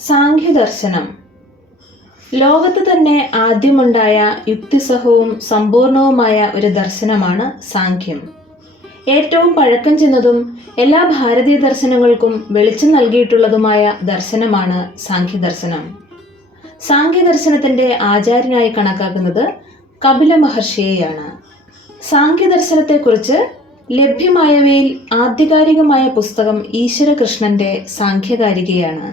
സാഖ്യദർശനം ലോകത്ത് തന്നെ ആദ്യമുണ്ടായ യുക്തിസഹവും സമ്പൂർണവുമായ ഒരു ദർശനമാണ് സാഖ്യം. ഏറ്റവും പഴക്കം ചെന്നതും എല്ലാ ഭാരതീയ ദർശനങ്ങൾക്കും വെളിച്ചം നൽകിയിട്ടുള്ളതുമായ ദർശനമാണ് സാഖ്യദർശനം. സാഖ്യദർശനത്തിന്റെ ആചാര്യനായി കണക്കാക്കുന്നത് കപില മഹർഷിയെയാണ്. സാഖ്യദർശനത്തെക്കുറിച്ച് ലഭ്യമായവയിൽ ആധികാരികമായ പുസ്തകം ഈശ്വരകൃഷ്ണന്റെ സാഖ്യകാരികയാണ്.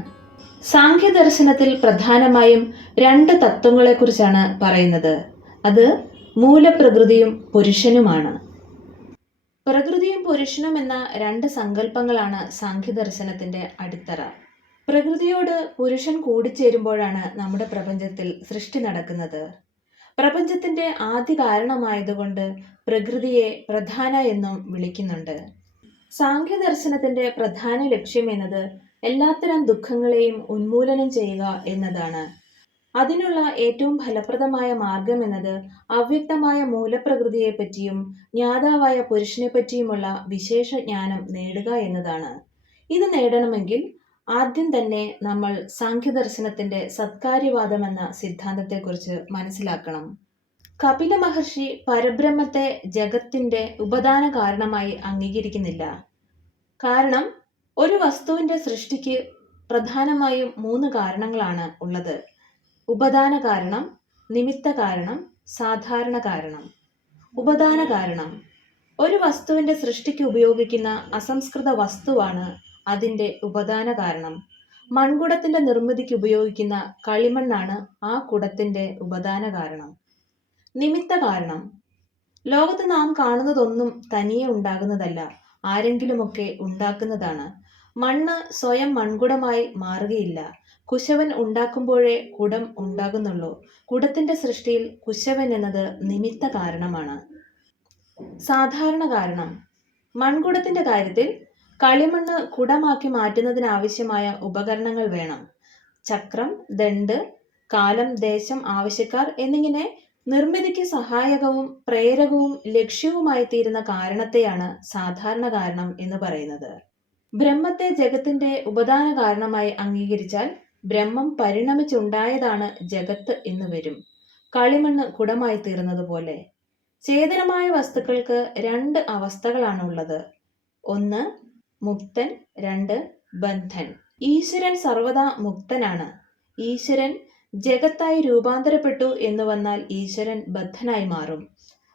സാഖ്യദർശനത്തിൽ പ്രധാനമായും 2 തത്വങ്ങളെക്കുറിച്ചാണ് പറയുന്നത്. അത് മൂലപ്രകൃതിയും പുരുഷനുമാണ്. പ്രകൃതിയും പുരുഷനും എന്ന 2 സങ്കല്പങ്ങളാണ് സാഖ്യദർശനത്തിന്റെ അടിത്തറ. പ്രകൃതിയോട് പുരുഷൻ കൂടിച്ചേരുമ്പോഴാണ് നമ്മുടെ പ്രപഞ്ചത്തിൽ സൃഷ്ടി നടക്കുന്നത്. പ്രപഞ്ചത്തിന്റെ ആദ്യ കാരണമായതുകൊണ്ട് പ്രകൃതിയെ പ്രധാന എന്നും വിളിക്കുന്നുണ്ട്. സാഖ്യദർശനത്തിന്റെ പ്രധാന ലക്ഷ്യം എന്നത് എല്ലാത്തരം ദുഃഖങ്ങളെയും ഉന്മൂലനം ചെയ്യുക എന്നതാണ്. അതിനുള്ള ഏറ്റവും ഫലപ്രദമായ മാർഗം എന്നത് അവ്യക്തമായ മൂലപ്രകൃതിയെപ്പറ്റിയും ജ്ഞാതാവായ പുരുഷനെപ്പറ്റിയുമുള്ള വിശേഷ ജ്ഞാനം നേടുക എന്നതാണ്. ഇത് നേടണമെങ്കിൽ ആദ്യം തന്നെ നമ്മൾ സാഖ്യദർശനത്തിന്റെ സത്കാര്യവാദം എന്ന സിദ്ധാന്തത്തെക്കുറിച്ച് മനസ്സിലാക്കണം. കപില മഹർഷി പരബ്രഹ്മത്തെ ജഗത്തിന്റെ ഉപദാന കാരണമായി അംഗീകരിക്കുന്നില്ല. കാരണം ഒരു വസ്തുവിന്റെ സൃഷ്ടിക്ക് പ്രധാനമായും 3 കാരണങ്ങളാണ് ഉള്ളത്: ഉപദാന കാരണം, നിമിത്ത കാരണം, സാധാരണ കാരണം. ഉപദാന കാരണം ഒരു വസ്തുവിന്റെ സൃഷ്ടിക്ക് ഉപയോഗിക്കുന്ന അസംസ്കൃത വസ്തുവാണ് അതിന്റെ ഉപദാന കാരണം. മൺകുടത്തിന്റെ നിർമ്മിതിക്ക് ഉപയോഗിക്കുന്ന കളിമണ്ണാണ് ആ കുടത്തിന്റെ ഉപദാന കാരണം. നിമിത്ത കാരണം ലോകത്ത് നാം കാണുന്നതൊന്നും തനിയെ ഉണ്ടാകുന്നതല്ല, ആരെങ്കിലുമൊക്കെ ഉണ്ടാക്കുന്നതാണ്. മണ്ണ് സ്വയം മൺകുടമായി മാറുകയില്ല. കുശവൻ ഉണ്ടാക്കുമ്പോഴേ കുടം ഉണ്ടാകുന്നുള്ളൂ. കുടത്തിന്റെ സൃഷ്ടിയിൽ കുശവൻ എന്നത് നിമിത്ത കാരണമാണ്. സാധാരണ കാരണം മൺകുടത്തിന്റെ കാര്യത്തിൽ കളിമണ്ണ് കുടമാക്കി മാറ്റുന്നതിനാവശ്യമായ ഉപകരണങ്ങൾ വേണം. ചക്രം, ദണ്ഡ്, കാലം, ദേശം, ആവശ്യക്കാർ എന്നിങ്ങനെ നിർമ്മിതിക്ക് സഹായകവും പ്രേരകവും ലക്ഷ്യവുമായി തീരുന്ന കാരണത്തെയാണ് സാധാരണ കാരണം എന്ന് പറയുന്നത്. ബ്രഹ്മത്തെ ജഗത്തിന്റെ ഉപദാന കാരണമായി അംഗീകരിച്ചാൽ ബ്രഹ്മം പരിണമിച്ചുണ്ടായതാണ് ജഗത്ത് എന്ന് വരും. കളിമണ്ണ് കുടമായി തീർന്നതുപോലെ. ചേതനമായ വസ്തുക്കൾക്ക് 2 അവസ്ഥകളാണ് ഉള്ളത്: 1 മുക്തൻ, 2 ബന്ധൻ. ഈശ്വരൻ സർവദാ മുക്തനാണ്. ഈശ്വരൻ ജഗത്തായി രൂപാന്തരപ്പെട്ടു എന്ന് വന്നാൽ ഈശ്വരൻ ബദ്ധനായി മാറും.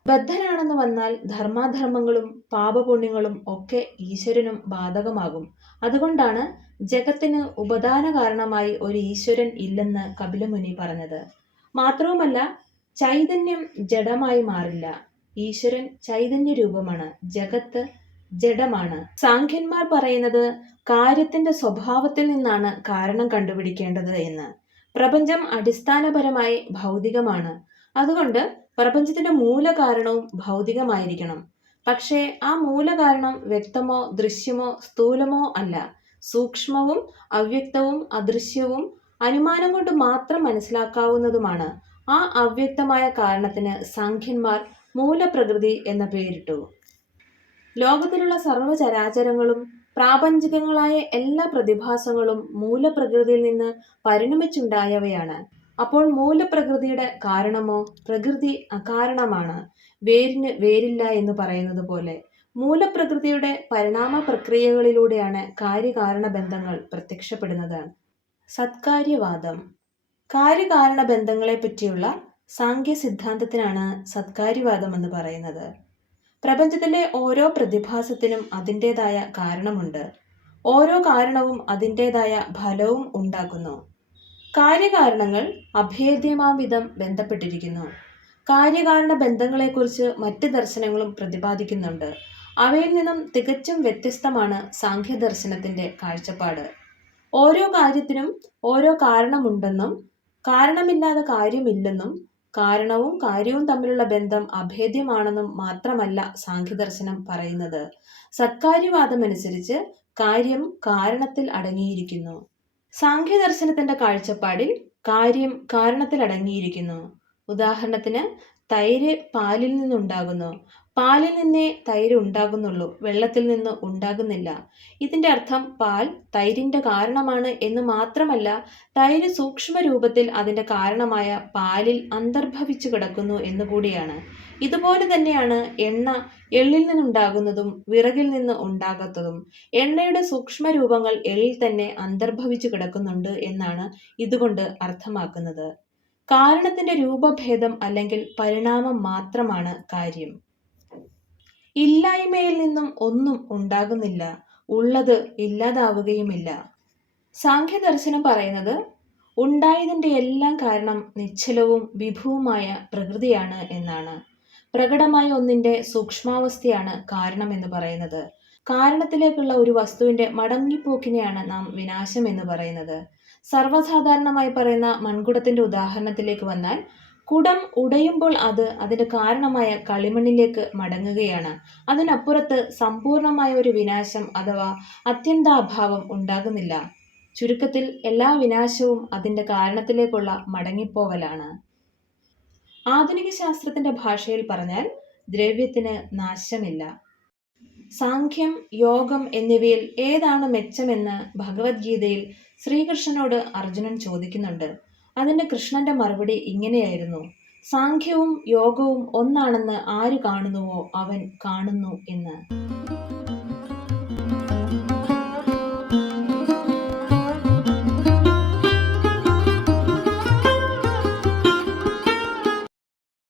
ബദ്ധനാണെന്ന് വന്നാൽ ധർമാധർമ്മങ്ങളും പാപപുണ്യങ്ങളും ഒക്കെ ഈശ്വരനും ബാധകമാകും. അതുകൊണ്ടാണ് ജഗത്തിന് ഉപദാന കാരണമായി ഒരു ഈശ്വരൻ ഇല്ലെന്ന് കപിലമുനി പറഞ്ഞത്. മാത്രവുമല്ല, ചൈതന്യം ജഡമായി മാറില്ല. ഈശ്വരൻ ചൈതന്യ രൂപമാണ്, ജഗത്ത് ജഡമാണ്. സാഖ്യന്മാർ പറയുന്നത് കാര്യത്തിന്റെ സ്വഭാവത്തിൽ നിന്നാണ് കാരണം കണ്ടുപിടിക്കേണ്ടത് എന്ന്. പ്രപഞ്ചം അടിസ്ഥാനപരമായി ഭൗതികമാണ്. അതുകൊണ്ട് പ്രപഞ്ചത്തിന്റെ മൂലകാരണവും ഭൗതികമായിരിക്കണം. പക്ഷേ ആ മൂലകാരണം വ്യക്തമോ ദൃശ്യമോ സ്ഥൂലമോ അല്ല. സൂക്ഷ്മവും അവ്യക്തവും അദൃശ്യവും അനുമാനം കൊണ്ട് മാത്രം മനസ്സിലാക്കാവുന്നതുമാണ്. ആ അവ്യക്തമായ കാരണത്തിന് സാഖ്യന്മാർ മൂലപ്രകൃതി എന്ന പേരിട്ടു. ലോകത്തിലുള്ള സർവ്വചരാചരങ്ങളും പ്രാപഞ്ചികങ്ങളായ എല്ലാ പ്രതിഭാസങ്ങളും മൂലപ്രകൃതിയിൽ നിന്ന് പരിണമിച്ചുണ്ടായവയാണ്. അപ്പോൾ മൂലപ്രകൃതിയുടെ കാരണമോ? പ്രകൃതി അകാരണമാണ്. വേരിന് വേരില്ല എന്ന് പറയുന്നത് പോലെ മൂലപ്രകൃതിയുടെ പരിണാമ പ്രക്രിയകളിലൂടെയാണ് കാര്യകാരണ ബന്ധങ്ങൾ പ്രത്യക്ഷപ്പെടുന്നത്. സത്കാര്യവാദം കാര്യകാരണ ബന്ധങ്ങളെ പറ്റിയുള്ള സാഖ്യ സിദ്ധാന്തത്തിനാണ് സത്കാര്യവാദം എന്ന് പറയുന്നത്. പ്രപഞ്ചത്തിലെ ഓരോ പ്രതിഭാസത്തിനും അതിൻ്റെതായ കാരണമുണ്ട്. ഓരോ കാരണവും അതിൻ്റെതായ ഫലവും ഉണ്ടാക്കുന്നു. കാര്യകാരണങ്ങൾ അഭേദ്യമാം വിധം ബന്ധപ്പെട്ടിരിക്കുന്നു. കാര്യകാരണ ബന്ധങ്ങളെക്കുറിച്ച് മറ്റ് ദർശനങ്ങളും പ്രതിപാദിക്കുന്നുണ്ട്. അവയിൽ നിന്നും തികച്ചും വ്യത്യസ്തമാണ് സാഖ്യദർശനത്തിന്റെ കാഴ്ചപ്പാട്. ഓരോ കാര്യത്തിനും ഓരോ കാരണമുണ്ടെന്നും കാരണമില്ലാതെ കാര്യമില്ലെന്നും കാരണവും കാര്യവും തമ്മിലുള്ള ബന്ധം അഭേദ്യമാണെന്നും മാത്രമല്ല സാഖ്യദർശനം പറയുന്നത്. സത്കാര്യവാദമനുസരിച്ച് കാര്യം കാരണത്തിൽ അടങ്ങിയിരിക്കുന്നു. സാഖ്യദർശനത്തിന്റെ കാഴ്ചപ്പാടിൽ കാര്യം കാരണത്തിൽ അടങ്ങിയിരിക്കുന്നു. ഉദാഹരണത്തിന്, തൈര് പാലിൽ നിന്നുണ്ടാകുന്നു. പാലിൽ നിന്നേ തൈര് ഉണ്ടാകുന്നുള്ളൂ, വെള്ളത്തിൽ നിന്ന് ഉണ്ടാകുന്നില്ല. ഇതിന്റെ അർത്ഥം പാൽ തൈരിന്റെ കാരണമാണ് എന്ന് മാത്രമല്ല, തൈര് സൂക്ഷ്മ രൂപത്തിൽ അതിന്റെ കാരണമായ പാലിൽ അന്തർഭവിച്ചു കിടക്കുന്നു എന്നുകൂടിയാണ്. ഇതുപോലെ തന്നെയാണ് എണ്ണ എള്ളിൽ നിന്നുണ്ടാകുന്നതും വിറകിൽ നിന്ന് ഉണ്ടാകാത്തതും. എണ്ണയുടെ സൂക്ഷ്മ രൂപങ്ങൾ എള്ളിൽ തന്നെ അന്തർഭവിച്ചു കിടക്കുന്നുണ്ട് എന്നാണ് ഇതുകൊണ്ട് അർത്ഥമാക്കുന്നത്. കാരണത്തിന്റെ രൂപഭേദം അല്ലെങ്കിൽ പരിണാമം മാത്രമാണ് കാര്യം. ഇല്ലായ്മയിൽ നിന്നും ഒന്നും ഉണ്ടാകുന്നില്ല, ഉള്ളത് ഇല്ലാതാവുകയുമില്ല. സാഖ്യദർശനം പറയുന്നത് ഉണ്ടായതിൻ്റെ എല്ലാം കാരണം നിശ്ചലവും വിഭുവുമായ പ്രകൃതിയാണ് എന്നാണ്. പ്രകടമായ ഒന്നിൻ്റെ സൂക്ഷ്മാവസ്ഥയാണ് കാരണമെന്ന് പറയുന്നത്. കാരണത്തിലേക്കുള്ള ഒരു വസ്തുവിൻ്റെ മടങ്ങിപ്പോക്കിനെയാണ് നാം വിനാശം എന്ന് പറയുന്നത്. സർവ്വസാധാരണമായി പറയുന്ന മൺകുടത്തിൻ്റെ ഉദാഹരണത്തിലേക്ക് വന്നാൽ, കുടം ഉടയുമ്പോൾ അത് അതിൻ്റെ കാരണമായ കളിമണ്ണിലേക്ക് മടങ്ങുകയാണ്. അതിനപ്പുറത്ത് സമ്പൂർണമായ ഒരു വിനാശം അഥവാ അത്യന്താഭാവം ഉണ്ടാകുന്നില്ല. ചുരുക്കത്തിൽ എല്ലാ വിനാശവും അതിൻ്റെ കാരണത്തിലേക്കുള്ള മടങ്ങിപ്പോവലാണ്. ആധുനിക ശാസ്ത്രത്തിന്റെ ഭാഷയിൽ പറഞ്ഞാൽ ദ്രവ്യത്തിന് നാശമില്ല. സാഖ്യം, യോഗം എന്നിവയിൽ ഏതാണ് മെച്ചമെന്ന് ഭഗവത്ഗീതയിൽ ശ്രീകൃഷ്ണനോട് അർജുനൻ ചോദിക്കുന്നുണ്ട്. അതിന് കൃഷ്ണന്റെ മറുപടി ഇങ്ങനെയായിരുന്നു: സാഖ്യവും യോഗവും ഒന്നാണെന്ന് ആര് കാണുന്നുവോ അവൻ കാണുന്നു എന്ന്.